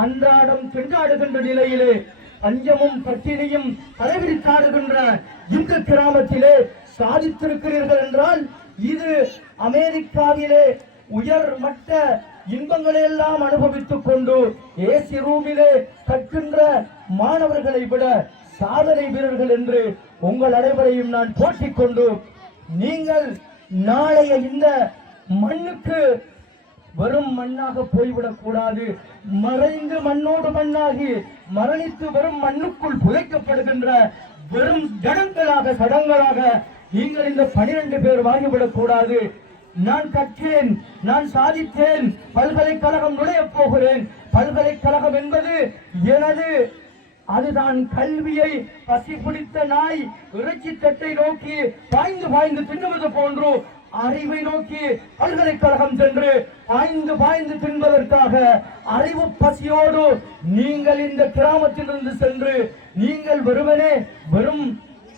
அன்றாடம் திண்டாடுகின்ற நிலையிலே பஞ்சமும் பட்டினியும் தலைவிரித்தாடுகின்ற இந்த கிராமத்திலே சாதித்திருக்கிறீர்கள் என்றால் இது அமெரிக்காவிலே உயர் மட்ட இன்பங்களை எல்லாம் அனுபவித்துக் கொண்டு ஏசி ரூமிலே கற்கின்ற மாணவர்களை விட சாதனை வீரர்கள் என்று உங்கள் அனைவரையும் நான் போட்டிக் கொண்டு நீங்கள் நாளைய இந்த மண்ணுக்கு வெறும் மண்ணாக போய்விடக் கூடாது. மறைந்து மண்ணோடு மண்ணாகி மரணித்து வெறும் மண்ணுக்குள் புதைக்கப்படுகின்ற வெறும் ஜடங்களாக சடங்களாக நீங்கள் இந்த பனிரெண்டு பேர் வாங்கிவிடக் கூடாது. நான் கற்றேன் நான் சாதித்தேன் பல்கலைக்கழகம் நுழைய போகிறேன். பல்கலைக்கழகம் என்பது எனது அதுதான் கல்வியை பசி பிடித்த நாய் இறைச்சி தட்டை நோக்கி பாய்ந்து பாய்ந்து தின்னுவது போன்று அறிவை நோக்கி பல்கலைக்கழகம் சென்று பாய்ந்து பாய்ந்து தின்பதற்காக அறிவு பசியோடு நீங்கள் இந்த கிராமத்திலிருந்து சென்று நீங்கள் வெறுமனே வெறும்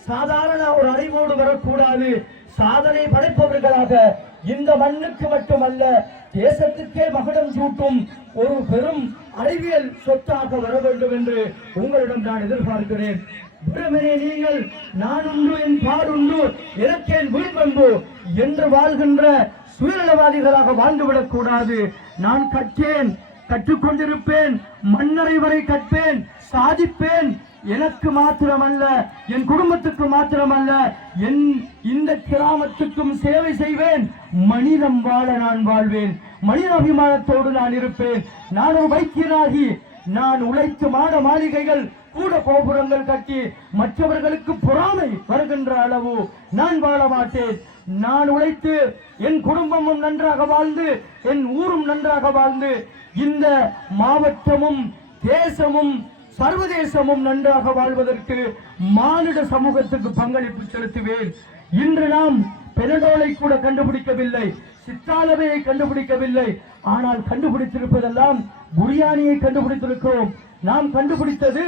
சாதாரண ஒரு அறிவோடு வரக்கூடாது சாதனை படைப்பவர்களாக இந்த மண்ணுக்கு மட்டுமல்ல தேசத்துக்கே மகுடம் சூட்டும் ஒரு பெரும் அறிவியல் சொத்தாக வர வேண்டும் என்று உங்களிடம் நான் எதிர்பார்க்கிறேன். வெறுமனே நீங்கள் நான் உண்டு என் பாடுண்டு எனக்கேன் வீண்பண்பு என்று வாழ்கின்ற சுயநலவாதிகளாக வாழ்ந்துவிடக் கூடாது. நான் கற்றேன் கற்றுக்கொண்டிருப்பேன் மன்னரை வரை கற்பேன் சாதிப்பேன். எனக்கு மாத்திரமல்ல என் குடும்பத்துக்கு மாத்திரமல்ல என் இந்த கிராமத்துக்கும் சேவை செய்வேன். மனிதம் வாழ நான் வாழ்வேன். மனித அபிமானத்தோடு நான் இருப்பேன். நான் ஒரு வைத்தியனாகி நான் உழைத்து மாட மாளிகைகள் கூட கோபுரங்கள் கட்டி மற்றவர்களுக்கு பொறாமை வருகின்ற அளவு நான் வாழ மாட்டேன். நான் உழைத்து என் குடும்பமும் நன்றாக வாழ்ந்து என் ஊரும் நன்றாக வாழ்ந்து இந்த மாவட்டமும் தேசமும் சர்வதேசமும் நன்றாக வாழ்வதற்கு மானிட சமூகத்துக்கு பங்களிப்பு செலுத்துவேன். இன்று நாம் பெருண்டோலை கூட கண்டுபிடிக்கவில்லை. சித்தாலவையை கண்டுபிடிக்கவில்லை. ஆனால் கண்டுபிடித்திருப்பதெல்லாம் புரியாணியை கண்டுபிடித்திருக்கிறோம். நாம் கண்டுபிடித்தது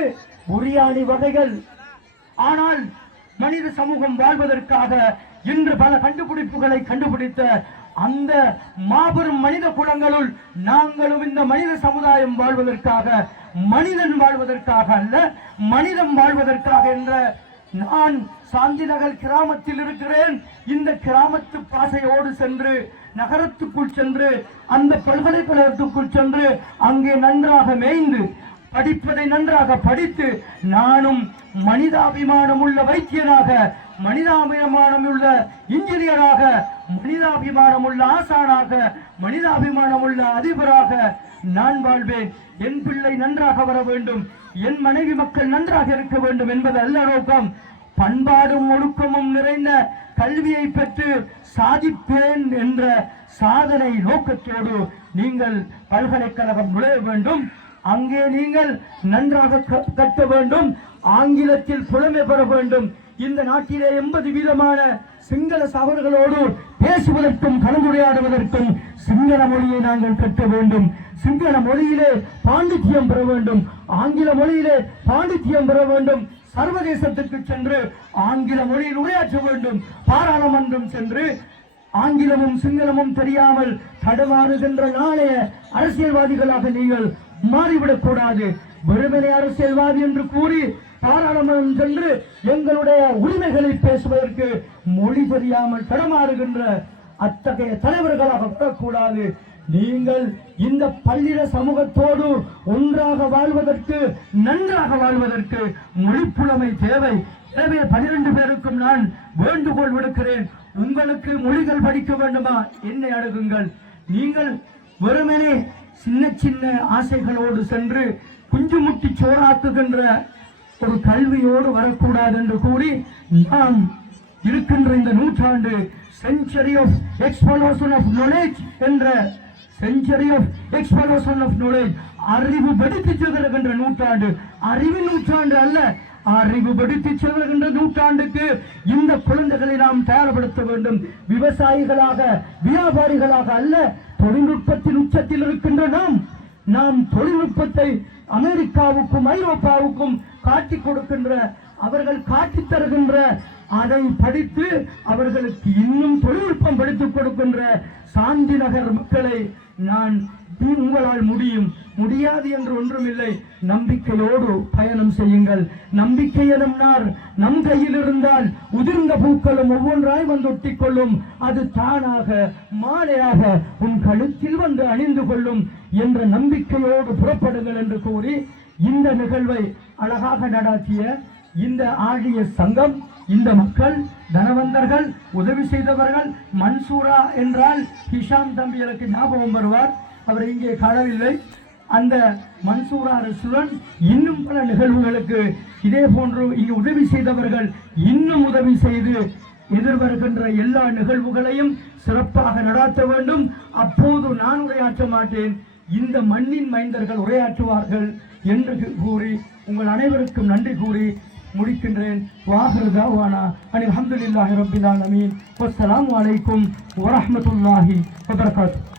புரியாணி வகைகள். ஆனால் மனித சமூகம் வாழ்வதற்காக இன்று பல கண்டுபிடிப்புகளை கண்டுபிடித்த அந்த மாபெரும் மனித குலங்களுள் நாங்களும் இந்த மனித சமுதாயம் வாழ்வதற்காக மனிதன் வாழ்வதற்காக அல்ல மனிதம் வாழ்வதற்காக என்ற நான் சாந்திநகர் கிராமத்தில் இருக்கிறேன். இந்த கிராமத்து பாசையோடு சென்று நகரத்துக்குள் சென்று அந்த பல்கலைக்கழகத்துக்குள் சென்று அங்கே நன்றாக மேய்ந்து படிப்பதை நன்றாக படித்து நானும் மனிதாபிமானம் உள்ள வைத்தியராக மனிதாபிமானம் உள்ள இன்ஜினியராக மனிதாபிமானம் உள்ள ஆசானாக மனிதாபிமானம் உள்ள அதிபராக நான் வாழ்வேன். என் பிள்ளை நன்றாக வர வேண்டும். என் மனைவி மக்கள் நன்றாக இருக்க வேண்டும் என்பது அல்ல நோக்கம். பண்பாடும் ஒழுக்கமும் நிறைந்த கல்வியை பெற்று சாதிப்பேன் என்ற சாதனை நோக்கத்தோடு நீங்கள் பல்கலைக்கழகம் நுழைய வேண்டும். அங்கே நீங்கள் நன்றாக க- கற்க வேண்டும். ஆங்கிலத்தில் புலமை பெற வேண்டும். இந்த நாட்டிலே எண்பது வீதமான சிங்கள சகோதரர்களோடு பேசுவதற்கும் கலந்துரையாடுவதற்கும் சிங்கள மொழியை நாங்கள் கற்க வேண்டும். சிங்கள மொழியிலே பாண்டித்யம் பெற வேண்டும். ஆங்கில மொழியிலே பாண்டித்யம் பெற வேண்டும். சர்வதேசத்துக்கு சென்று ஆங்கில மொழியில் உரையாற்ற வேண்டும். பாராளுமன்றம் சென்று ஆங்கிலமும் சிங்களமும் தெரியாமல் தடுமாறுகின்ற நாளைய அரசியல்வாதிகளாக நீங்கள் மாறிவிடக் கூடாது வெறுமனை அரசியல்வாதி என்று கூறி பாராளுமன்றம் சென்று எங்களுடைய உரிமைகளை பேசுவதற்கு மொழி தெரியாமல் தடமாறுகின்ற அத்தகைய தலைவர்களாக வரக்கூடாது நீங்கள் இந்த பள்ளிட சமூகத்தோடு ஒன்றாக வாழ்வதற்கு நன்றாக வாழ்வதற்கு மொழிப்புலமை தேவை. எனவே பனிரெண்டு பேருக்கும் நான் வேண்டுகோள் விடுக்கிறேன். உங்களுக்கு மொழிகள் படிக்க வேண்டுமா? என்னை அணுகுங்கள். நீங்கள் வெறுமனே சின்ன சின்ன ஆசைகளோடு சென்று குஞ்சு முட்டி சோறாக்குகின்ற ஒரு கல்வியோடு வரக்கூடாது என்று கூறி நாம் இருக்கின்ற இந்த நூற்றாண்டு century of explosion of knowledge என்ற century of explosion of knowledge அறிவு படித்து செல்கின்ற நூற்றாண்டு. அறிவு நூற்றாண்டு அல்ல அறிவு படித்து செல்கின்ற நூற்றாண்டுக்கு இந்த குழந்தைகளை நாம் தயார்படுத்த வேண்டும். விவசாயிகளாக வியாபாரிகளாக அல்ல தொழில்நுட்பத்தின் உச்சத்தில் இருக்கின்ற நாம். நாம் தொழில்நுட்பத்தை அமெரிக்காவுக்கும் ஐரோப்பாவுக்கும் காட்டி கொடுக்கின்ற அவர்கள் காட்டி தருகின்ற அதை படித்து அவர்களுக்கு இன்னும் தொழில்நுட்பம் படித்துக் கொடுக்கின்ற சாந்தி நகர் மக்களை நான் உங்களால் முடியும். முடியாது என்று ஒன்றுமில்லை. நம்பிக்கையோடு பயணம் செய்யுங்கள். நம்பிக்கை எனும்னார் நம் கையில் இருந்தால் உதிர்ந்த பூக்களும் ஒவ்வொன்றாய் வந்து ஒட்டிக்கொள்ளும். அது தானாக மாலையாக உன் கழுத்தில் வந்து அணிந்து கொள்ளும் என்ற நம்பிக்கையோடு புறப்படுங்கள் என்று கூறி இந்த நிகழ்வை அழகாக நடாத்திய இந்த ஆழிய சங்கம் இந்த மக்கள் தனவந்தர்கள் உதவி செய்தவர்கள் மன்சூரா என்றால் ஹிஷாம் தம்பி எனக்கு ஞாபகம் வருவார். அவர் இங்கே காணவில்லை. அந்த மன்சூரா அரசுடன் இன்னும் பல நிகழ்வுகளுக்கு இதே போன்று இங்கு உதவி செய்தவர்கள் இன்னும் உதவி செய்து எதிர்வருகின்ற எல்லா நிகழ்வுகளையும் சிறப்பாக நடாத்த வேண்டும். அப்போது நான் உரையாற்ற மாட்டேன். இந்த மண்ணின் மைந்தர்கள் உரையாற்றுவார்கள் என்று கூறி உங்கள் அனைவருக்கும் நன்றி கூறி முடிக்கின்றேன். வாஹிரு தாவானா அனில் அல்ஹம்துலில்லாஹி ரப்பில் ஆலமீன். அஸ்லாம் வலைக்கும் வரமத்துல்லாஹி வபர்காத்து